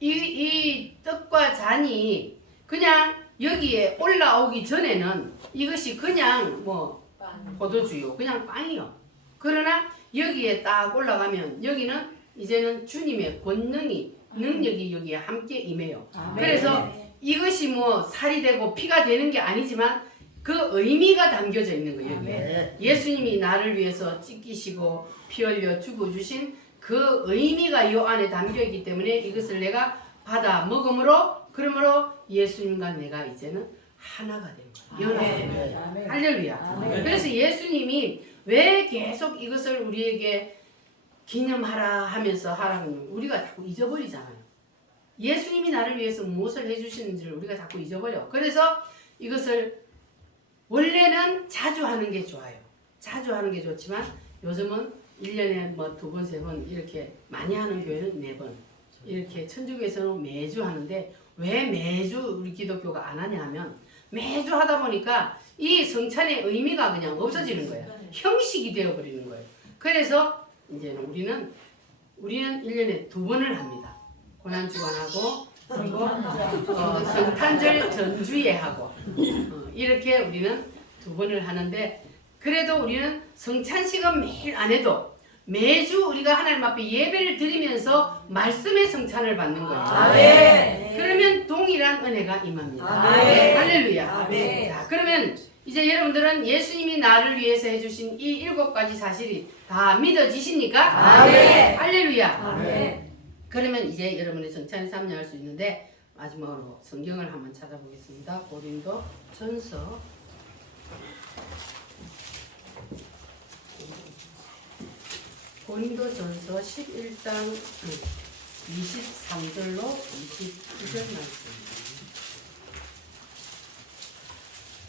이 떡과 잔이 그냥 여기에 올라오기 전에는 이것이 그냥 뭐 포도주요 그냥 빵이요. 그러나 여기에 딱 올라가면 여기는 이제는 주님의 권능이 능력이 여기에 함께 임해요. 아멘. 그래서 이것이 뭐 살이 되고 피가 되는 게 아니지만 그 의미가 담겨져 있는 거예요. 여기에. 아멘. 예수님이 나를 위해서 찢기시고 피 흘려 죽어주신 그 의미가 이 안에 담겨 있기 때문에 이것을 내가 받아 먹음으로 그러므로 예수님과 내가 이제는 하나가 된 거예요. 연합된 거예요. 아멘. 할렐루야. 아멘. 그래서 예수님이 왜 계속 이것을 우리에게 기념하라 하면서 하라는 우리가 자꾸 잊어버리잖아요. 예수님이 나를 위해서 무엇을 해주시는지를 우리가 자꾸 잊어버려. 그래서 이것을 원래는 자주 하는 게 좋아요. 자주 하는 게 좋지만 요즘은 1년에 뭐 2번, 3번 이렇게 많이 하는 교회는 4번 이렇게 천주교에서는 매주 하는데 왜 매주 우리 기독교가 안 하냐 하면 매주 하다 보니까 이 성찬의 의미가 그냥 없어지는 거예요. 형식이 되어버리는 거예요. 그래서 이제는 우리는 1년에 2번을 합니다. 고난주간하고 그리고 성탄절 전주에 하고 이렇게 우리는 2번을 하는데 그래도 우리는 성찬식은 매일 안 해도 매주 우리가 하나님 앞에 예배를 드리면서 말씀의 성찬을 받는 거예요. 아멘. 그러면 동일한 은혜가 임합니다. 아멘. 할렐루야. 아멘. 자, 그러면 이제 여러분들은 예수님이 나를 위해서 해주신 이 7가지 사실이 다 믿어지십니까? 아멘. 할렐루야. 아멘. 그러면 이제 여러분의 성찬에 참여할 수 있는데 마지막으로 성경을 한번 찾아보겠습니다. 고린도 전서 11장 23절로 29절 말씀.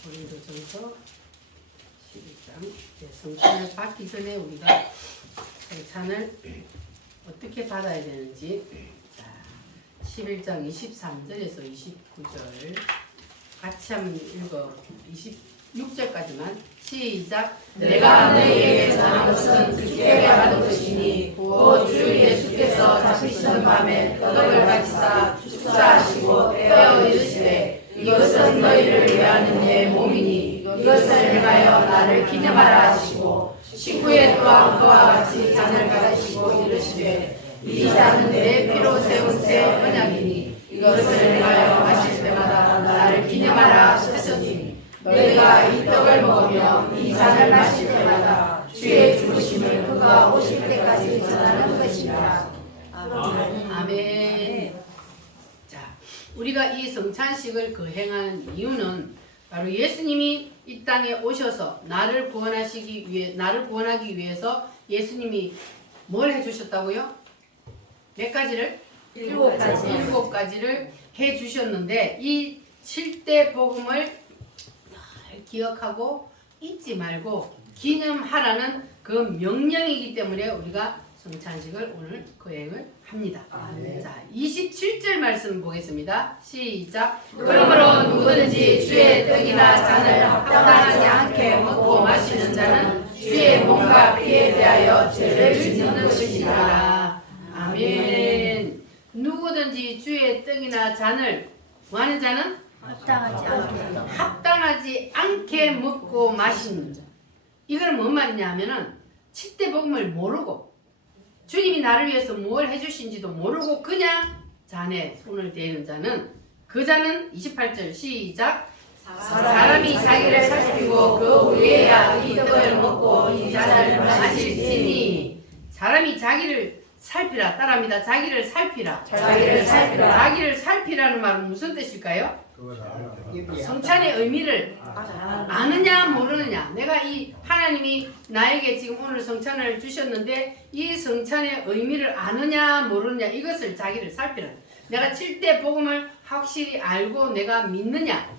고린도전서 11장. 성찬을 받기 전에 우리가 성찬을 어떻게 받아야 되는지. 자, 11장 23절에서 29절 같이 한번 읽어. 26절까지만 시작. 내가 너희에게 전한 것은 주께 받은 것이니 곧 주 예수께서 잡히시던 밤에 떡을 가지사 축사하시고 떼어 이르시되 이것은 너희를 위하는 내 몸이니 이것을 행하여 나를 기념하라 하시고 식후에 또한 그와 같이 잔을 가지시고 이르시되 이 잔은 내 피로 세운 새 언약이니 이것을 행하여 마실 때마다 나를 기념하라 하셨으니 너희가 이 떡을 먹으며 이 잔을 마실 때마다 주의 죽으심을 그가 오실 때까지 전하는 것이라. 아멘. 자, 우리가 이 성찬식을 거행하는 이유는 바로 예수님이 이 땅에 오셔서 나를 구원하기 위해서 예수님이 뭘 해주셨다고요? 몇 가지를? 7가지. 7가지를 해주셨는데 이 7대 복음을 잘 기억하고 잊지 말고 기념하라는 그 명령이기 때문에 우리가 성찬식을 오늘 거행을 합니다. 네. 자, 27절 말씀 보겠습니다. 시작. 그러므로 누구든지 주의 떡이나 잔을 합당하지 않게 먹고 마시는 자는 주의 몸과 피에 대하여 죄를 짓는 것이니라. 아멘. 누구든지 주의 떡이나 잔을 뭐 하는 자는 합당하지 않게 먹고 마시는 자. 이거는 뭔 말이냐 하면은 7대 복음을 모르고 주님이 나를 위해서 뭘 해주신지도 모르고 그냥 잔에 손을 대는 자는 그 자는 28절 시작. 사람이 자기를 살피고 그 후에야 이 떡을 먹고 이 잔을 마실지니. 사람이 자기를 살피라. 따라합니다. 자기를 살피라. 자기를 살피라. 자기를 살피라는 말은 무슨 뜻일까요? 성찬의 의미를 아느냐 모르느냐. 내가 이 하나님이 나에게 지금 오늘 성찬을 주셨는데 이 성찬의 의미를 아느냐 모르느냐 이것을 자기를 살피라. 내가 7대 복음을 확실히 알고 내가 믿느냐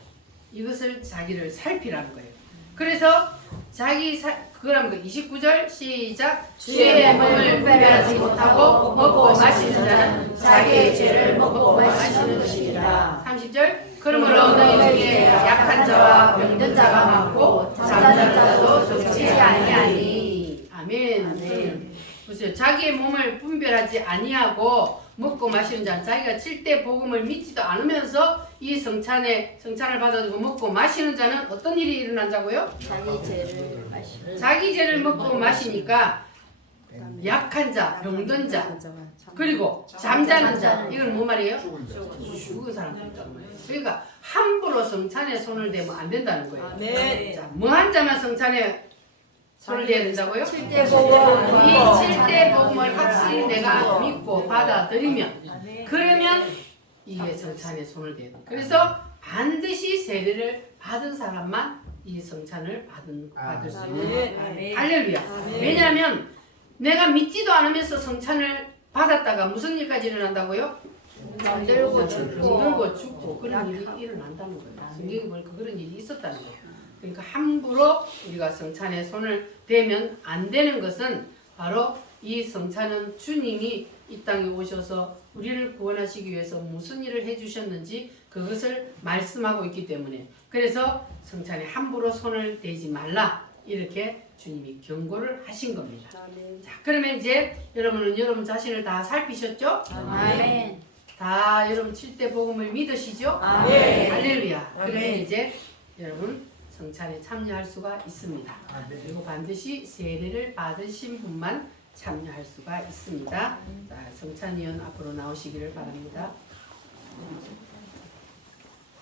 이것을 자기를 살피라는 거예요. 그래서 그러면 29절 시작. 주의 몸을 분별하지 못하고 먹고 마시는 자는 자기의 죄를 먹고 마시는 것이니라. 30절. 그러므로 너희 중에 약한 자와 병든 자가 많고 잠자는 자도 적지 아니하니. 아멘. 보세요. 자기의 몸을 분별하지 아니하고 먹고 마시는 자는 자기가 7대 복음을 믿지도 않으면서 이 성찬을 받아들고 먹고 마시는 자는 어떤 일이 일어난다고요? 자기 죄를 마시는 자기 죄를 먹고 마시니까 약한 자, 병든 자, 그리고 잠자는 자. 이건 뭐 말이에요? 죽은 사람들. 그러니까 함부로 성찬에 손을 대면 안 된다는 거예요. 네. 자, 뭐한 자만 성찬에 손을 대야 된다고요? 칠대 복음. 이 7대 복음을 확실히 내가 믿고 받아들이면, 그러면 이게 성찬에 손을 대야 돼. 그래서 반드시 세례를 받은 사람만 이 성찬을 받을 수 있는. 할렐루야. 왜냐하면 내가 믿지도 않으면서 성찬을 받았다가 무슨 일까지 일어난다고요? 잠들고 병들고 죽고 그런 일이 일어난다는 거예요. 성경에 보니까 그런 일이 있었다는 거예요. 그러니까 함부로 우리가 성찬에 손을 대면 안 되는 것은 바로 이 성찬은 주님이 이 땅에 오셔서 우리를 구원하시기 위해서 무슨 일을 해주셨는지 그것을 말씀하고 있기 때문에, 그래서 성찬에 함부로 손을 대지 말라 이렇게 주님이 경고를 하신 겁니다. 자, 그러면 이제 여러분은 여러분 자신을 다 살피셨죠? 아멘. 다 여러분 7대 복음을 믿으시죠? 아멘. 할렐루야. 아멘. 그러면 이제 여러분 성찬에 참여할 수가 있습니다. 그리고 반드시 세례를 받으신 분만 참여할 수가 있습니다. 자, 성찬위원 앞으로 나오시기를 바랍니다.